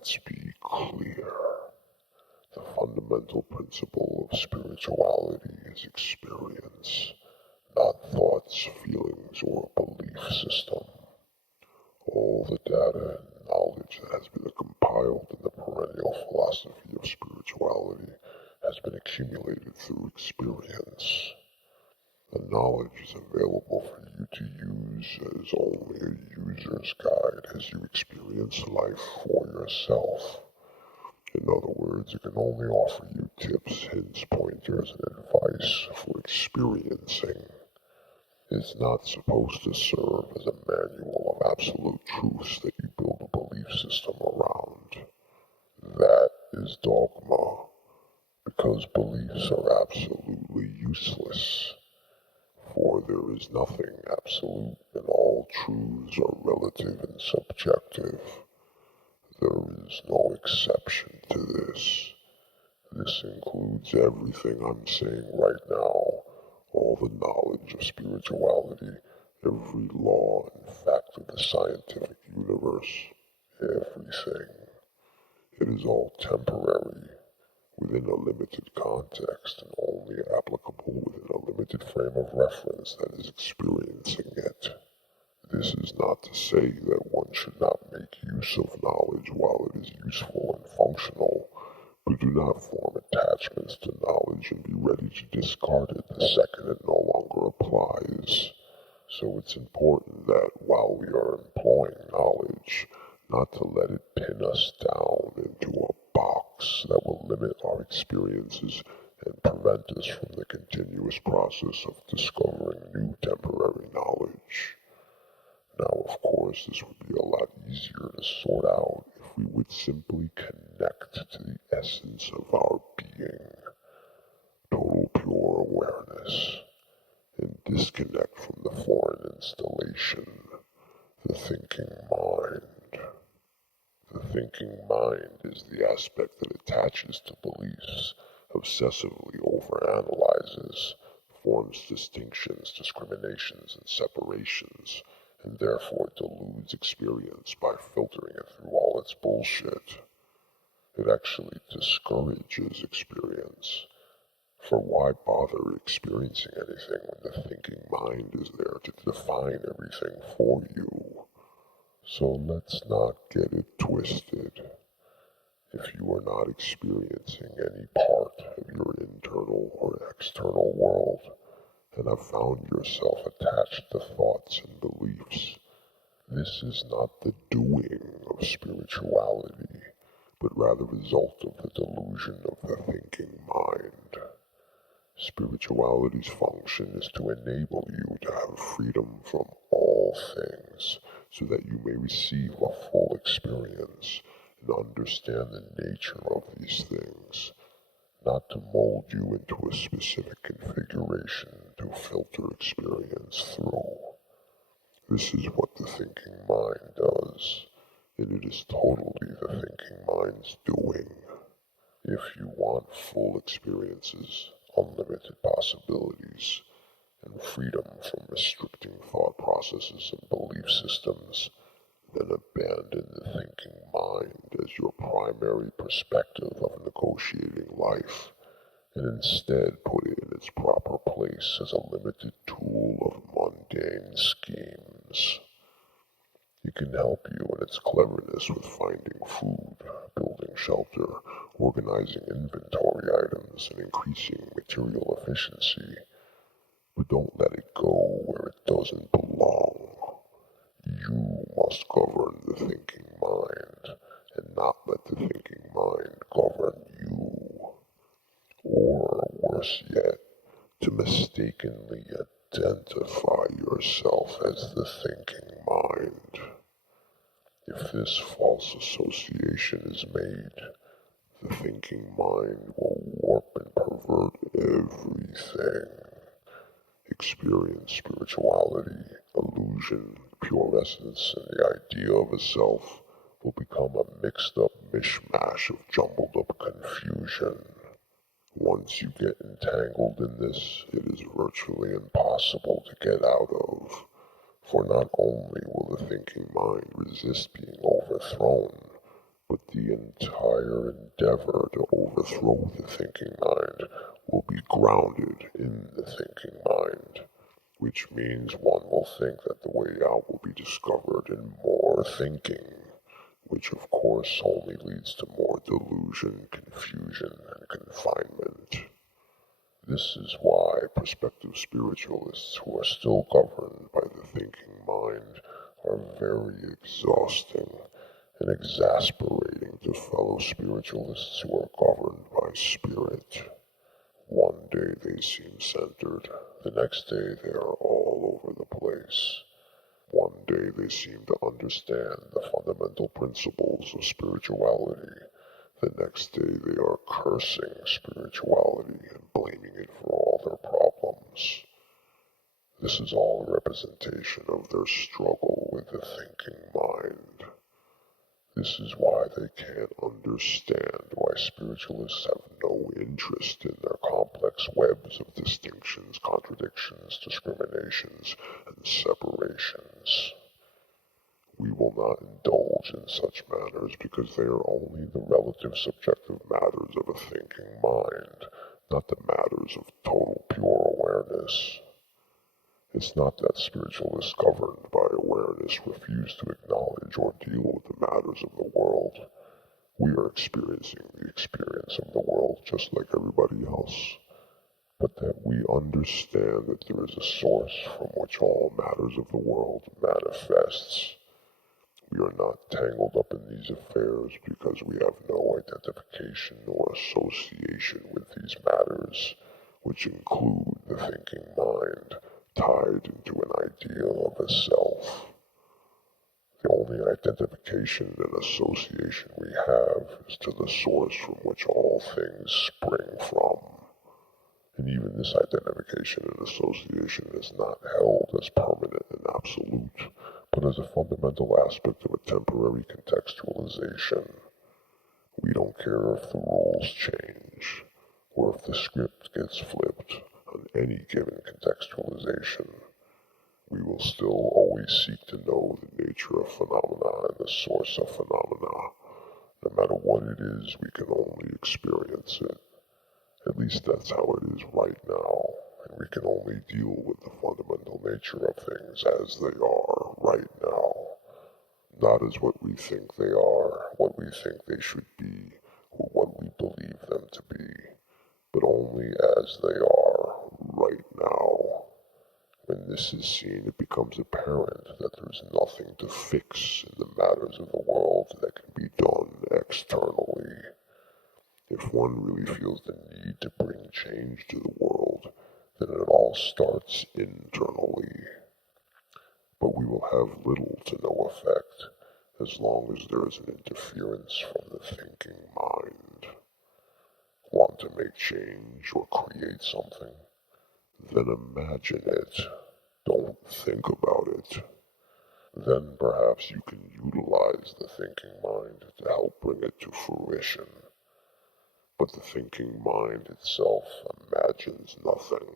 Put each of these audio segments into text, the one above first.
Let's be clear. The fundamental principle of spirituality is experience, not thoughts, feelings, or a belief system. All the data and knowledge that has been compiled in the perennial philosophy of spirituality has been accumulated through experience. The knowledge is available for you to use as only a user's guide as you experience life for yourself. In other words, it can only offer you tips, hints, pointers, and advice for experiencing. It's not supposed to serve as a manual of absolute truths that you build a belief system around. That is dogma, because beliefs are absolutely useless. For there is nothing absolute, and all truths are relative and subjective. There is no exception to this. This includes everything I'm saying right now, all the knowledge of spirituality, every law and fact of the scientific universe, everything. It is all temporary, within a limited context, and only applicable within a limited frame of reference that is experiencing it. This is not to say that one should not make use of knowledge while it is useful and functional, but do not form attachments to knowledge and be ready to discard it the second it no longer applies. So it's important that while we are employing knowledge, not to let it pin us down into a box that will limit our experiences and prevent us from the continuous process of discovering new temporary knowledge. Now, of course, this would be a lot easier to sort out if we would simply connect to the essence of our being, total pure awareness, and disconnect from the foreign installation, the thinking mind. The thinking mind is the aspect that attaches to beliefs, obsessively overanalyzes, forms distinctions, discriminations, and separations, and therefore deludes experience by filtering it through all its bullshit. It actually discourages experience. For why bother experiencing anything when the thinking mind is there to define everything for you? So let's not get it twisted. If you are not experiencing any part of your internal or external world, and have found yourself attached to thoughts and beliefs, this is not the doing of spirituality, but rather the result of the delusion of the thinking mind. Spirituality's function is to enable you to have freedom from all things, so that you may receive a full experience and understand the nature of these things, not to mold you into a specific configuration to filter experience through. This is what the thinking mind does, and it is totally the thinking mind's doing. If you want full experiences, unlimited possibilities, and freedom from restricting thought processes and belief systems, then abandon the thinking mind as your primary perspective of negotiating life, and instead put it in its proper place as a limited tool of mundane schemes. It can help you in its cleverness with finding food, building shelter, organizing inventory items, and increasing material efficiency. But don't let it go where it doesn't belong. You must govern the thinking mind, and not let the thinking mind govern you. Or, worse yet, to mistakenly identify yourself as the thinking mind. If this false association is made, the thinking mind will warp and pervert everything. Experience, spirituality, illusion, pure essence, and the idea of a self will become a mixed-up mishmash of jumbled-up confusion. Once you get entangled in this, it is virtually impossible to get out of, for not only will the thinking mind resist being overthrown, but the entire endeavor to overthrow the thinking mind will be grounded in the thinking mind, which means one will think that the way out will be discovered in more thinking, which of course only leads to more delusion, confusion, and confinement. This is why prospective spiritualists who are still governed by the thinking mind are very exhausting and exasperating to fellow spiritualists who are governed by spirit. One day they seem centered, the next day they are all over the place. One day they seem to understand the fundamental principles of spirituality. The next day they are cursing spirituality and blaming it for all their problems. This is all a representation of their struggle with the thinking mind. This is why they can't understand why spiritualists have no interest in their complex webs of distinctions, contradictions, discriminations, and separations. We will not indulge in such matters because they are only the relative subjective matters of a thinking mind, not the matters of total pure awareness. It's not that spiritualists governed by awareness refuse to acknowledge or deal with the matters of the world. We are experiencing the experience of the world just like everybody else, but that we understand that there is a source from which all matters of the world manifests. We are not tangled up in these affairs because we have no identification or association with these matters, which include the thinking mind, tied into an ideal of a self. The only identification and association we have is to the source from which all things spring from. And even this identification and association is not held as permanent and absolute, but as a fundamental aspect of a temporary contextualization. We don't care if the rules change, or if the script gets flipped on any given contextualization. We will still always seek to know the nature of phenomena and the source of phenomena. No matter what it is, we can only experience it. At least that's how it is right now, and we can only deal with the fundamental nature of things as they are right now, not as what we think they are, what we think they should be, or what we believe them to be, but only as they are right now. When this is seen, it becomes apparent that there's nothing to fix in the matters of the world that can be done externally. If one really feels the need to bring change to the world, then it all starts internally. But we will have little to no effect as long as there is an interference from the thinking mind. Want to make change or create something? Then imagine it. Don't think about it. Then perhaps you can utilize the thinking mind to help bring it to fruition. But the thinking mind itself imagines nothing.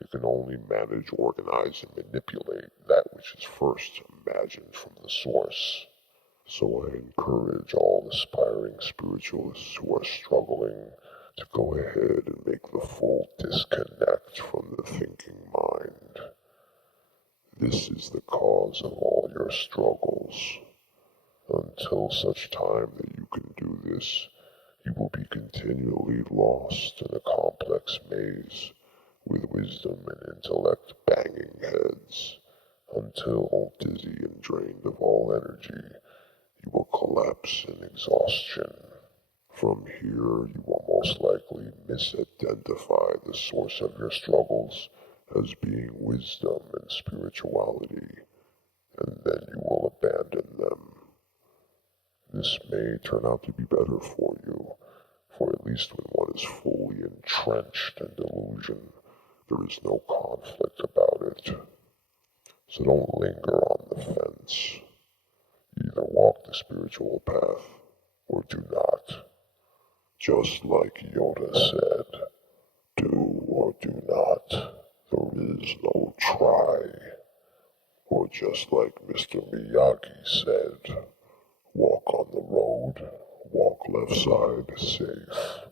It can only manage, organize, and manipulate that which is first imagined from the source. So I encourage all aspiring spiritualists who are struggling to go ahead and make the full disconnect from the thinking mind. This is the cause of all your struggles. Until such time that you can do this, you will be continually lost in a complex maze with wisdom and intellect banging heads, until, dizzy and drained of all energy, you will collapse in exhaustion. From here, you will most likely misidentify the source of your struggles as being wisdom and spirituality, and then you will abandon them. This may turn out to be better for you, for at least when one is fully entrenched in delusion, there is no conflict about it. So don't linger on the fence. Either walk the spiritual path, or do not. Just like Yoda said, do or do not. There is no try. Or just like Mr. Miyagi said, walk on the road road, walk left side, safe.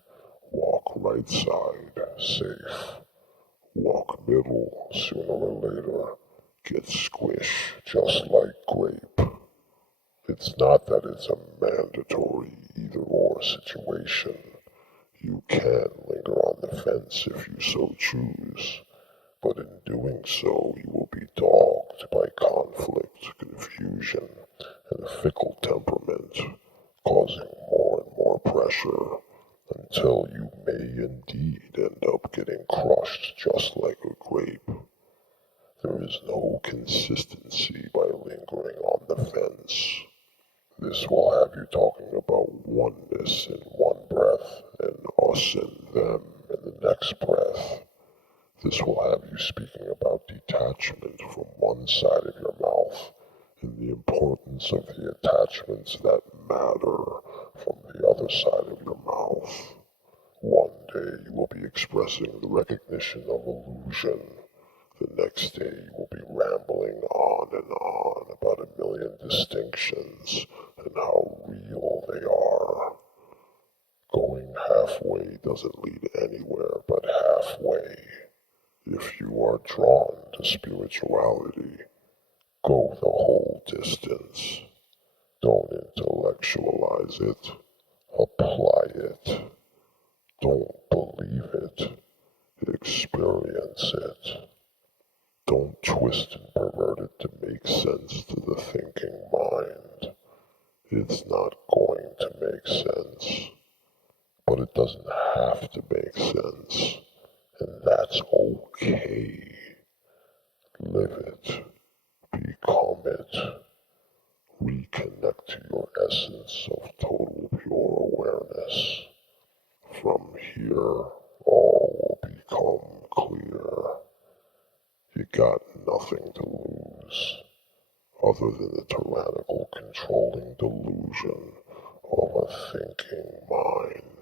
Walk right side, safe. Walk middle, sooner or later, get squished just like grape. It's not that it's a mandatory either or situation. You can linger on the fence if you so choose, but in doing so you will be dogged by conflict, confusion, and a fickle temperament, causing more and more pressure, until you may indeed end up getting crushed just like a grape. There is no consistency by lingering on the fence. This will have you talking about oneness in one breath, and us and them in the next breath. This will have you speaking about detachment from one side of your mouth, and the importance of the attachments that matter from the other side of your mouth. One day you will be expressing the recognition of illusion. The next day you will be rambling on and on about a million distinctions and how real they are. Going halfway doesn't lead anywhere but halfway. If you are drawn to spirituality, go the whole distance. Don't intellectualize it. Apply it. Don't believe it. Experience it. Don't twist and pervert it to make sense to the thinking mind. It's not going to make sense. But it doesn't have to make sense. And that's okay. Live it. Become it. Reconnect to your essence of total pure awareness. From here, all will become clear. You got nothing to lose, other than the tyrannical controlling delusion of a thinking mind.